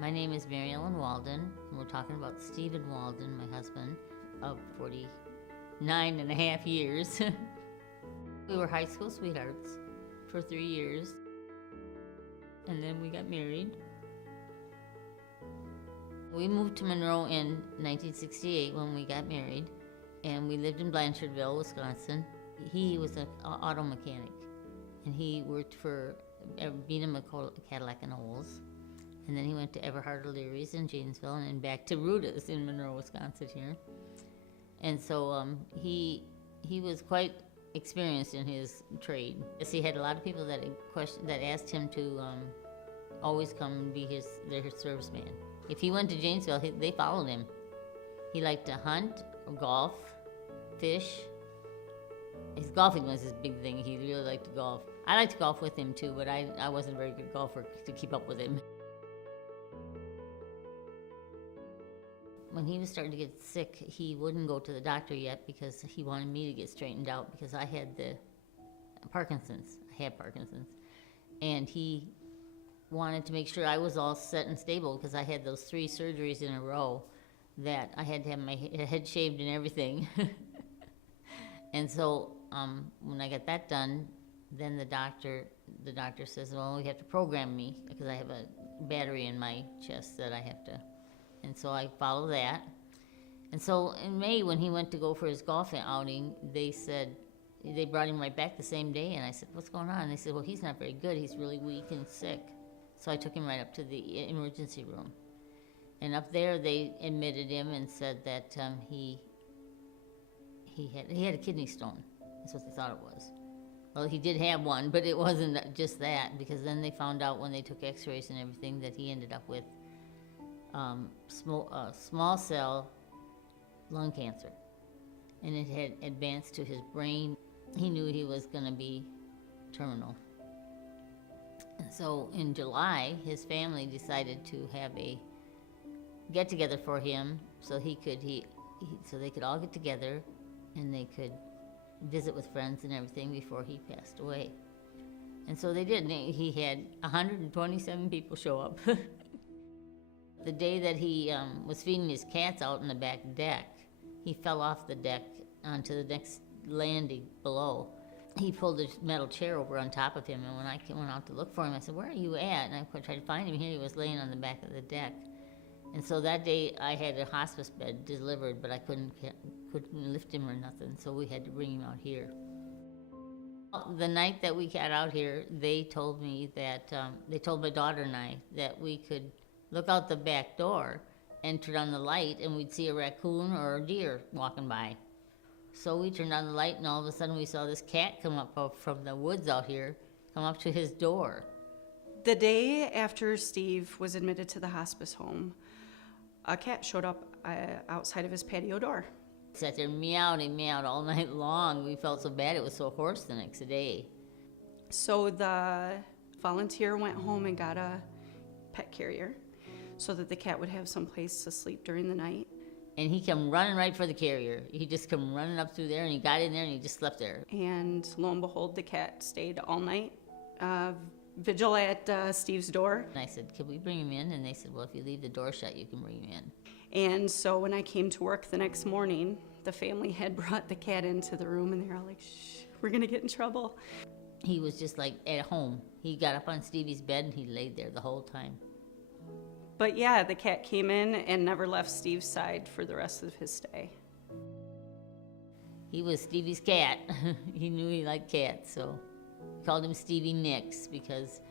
My name is Mary Ellen Walden, and we're talking about Stephen Walden, my husband, of 49 and a half years. We were high school sweethearts for 3 years, and then we got married. We moved to Monroe in 1968 when we got married, and we lived in Blanchardville, Wisconsin. He was an auto mechanic, and he worked for Beanham Cadillac and Olds. And then he went to Everhard O'Leary's in Janesville, and then back to Ruta's in Monroe, Wisconsin here. And so he was quite experienced in his trade. Yes, he had a lot of people that asked him to always come and be their serviceman. If he went to Janesville, they followed him. He liked to hunt, or golf, fish. His golfing was his big thing. He really liked to golf. I liked to golf with him too, but I wasn't a very good golfer to keep up with him. When he was starting to get sick, he wouldn't go to the doctor yet because he wanted me to get straightened out because I had the Parkinson's. I had Parkinson's. And he wanted to make sure I was all set and stable because I had those 3 surgeries in a row that I had to have my head shaved and everything. And so when I got that done, then the doctor says, well, we have to program me because I have a battery in my chest that I have to. And so I follow that. And so in May, when he went to go for his golf outing, they brought him right back the same day. And I said, what's going on? And they said, well, he's not very good. He's really weak and sick. So I took him right up to the emergency room. And up there, they admitted him and said that he had a kidney stone. That's what they thought it was. Well, he did have one, but it wasn't just that, because then they found out when they took x-rays and everything that he ended up with small cell lung cancer. And it had advanced to his brain. He knew he was going to be terminal. And so in July, his family decided to have a get-together for him so they could all get together and they could visit with friends and everything before he passed away. And so they did. He had 127 people show up. The day that he was feeding his cats out in the back deck, he fell off the deck onto the next landing below. He pulled a metal chair over on top of him, and when I went out to look for him, I said, where are you at? And I tried to find him. Here he was laying on the back of the deck. And so that day I had a hospice bed delivered, but I couldn't lift him or nothing, so we had to bring him out here. The night that we got out here, they told me that, they told my daughter and I that we could look out the back door and turn on the light and we'd see a raccoon or a deer walking by. So we turned on the light and all of a sudden we saw this cat come up from the woods out here, come up to his door. The day after Steve was admitted to the hospice home, a cat showed up outside of his patio door. He sat there meowed and meowed all night long. We felt so bad it was so hoarse the next day. So the volunteer went home and got a pet carrier so that the cat would have some place to sleep during the night. And he come running right for the carrier. He just come running up through there and he got in there and he just slept there. And lo and behold, the cat stayed all night, vigil at Steve's door. And I said, can we bring him in? And they said, well, if you leave the door shut, you can bring him in. And so when I came to work the next morning, the family had brought the cat into the room and they were all like, shh, we're gonna get in trouble. He was just like at home. He got up on Stevie's bed and he laid there the whole time. But yeah, the cat came in and never left Steve's side for the rest of his stay. He was Stevie's cat. He knew he liked cats, so we called him Stevie Nicks because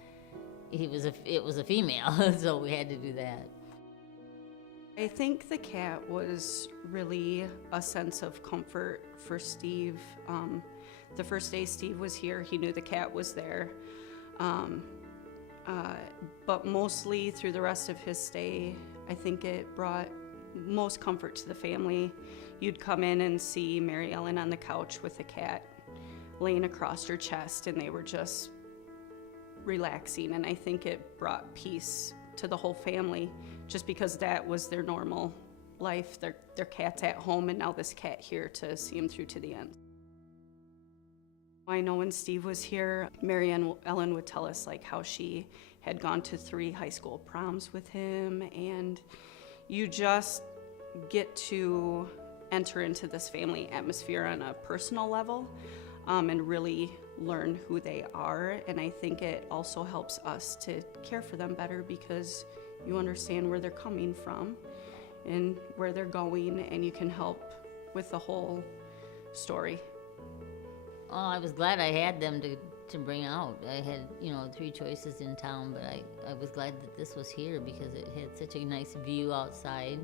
it was a female, so we had to do that. I think the cat was really a sense of comfort for Steve. The first day Steve was here, he knew the cat was there. But mostly through the rest of his stay, I think it brought most comfort to the family. You'd come in and see Mary Ellen on the couch with the cat laying across her chest, and they were just relaxing. And I think it brought peace to the whole family, just because that was their normal life. Their cat's at home, and now this cat here to see him through to the end. I know when Steve was here, Mary Ellen would tell us like how she had gone to 3 high school proms with him, and you just get to enter into this family atmosphere on a personal level, and really learn who they are. And I think it also helps us to care for them better because you understand where they're coming from and where they're going, and you can help with the whole story. Oh, I was glad I had them to bring out. I had, 3 choices in town, but I was glad that this was here because it had such a nice view outside.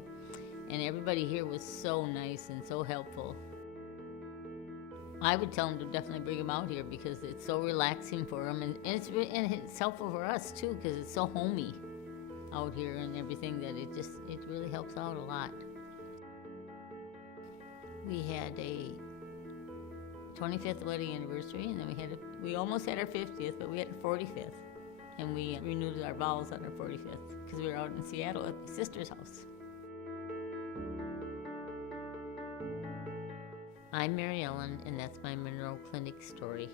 And everybody here was so nice and so helpful. I would tell them to definitely bring them out here because it's so relaxing for them. And it's helpful for us, too, because it's so homey out here and everything that it really helps out a lot. We had a 25th wedding anniversary, and then we almost had our 50th, but we had our 45th. And we renewed our vows on our 45th because we were out in Seattle at my sister's house. I'm Mary Ellen, and that's my Monroe Clinic story.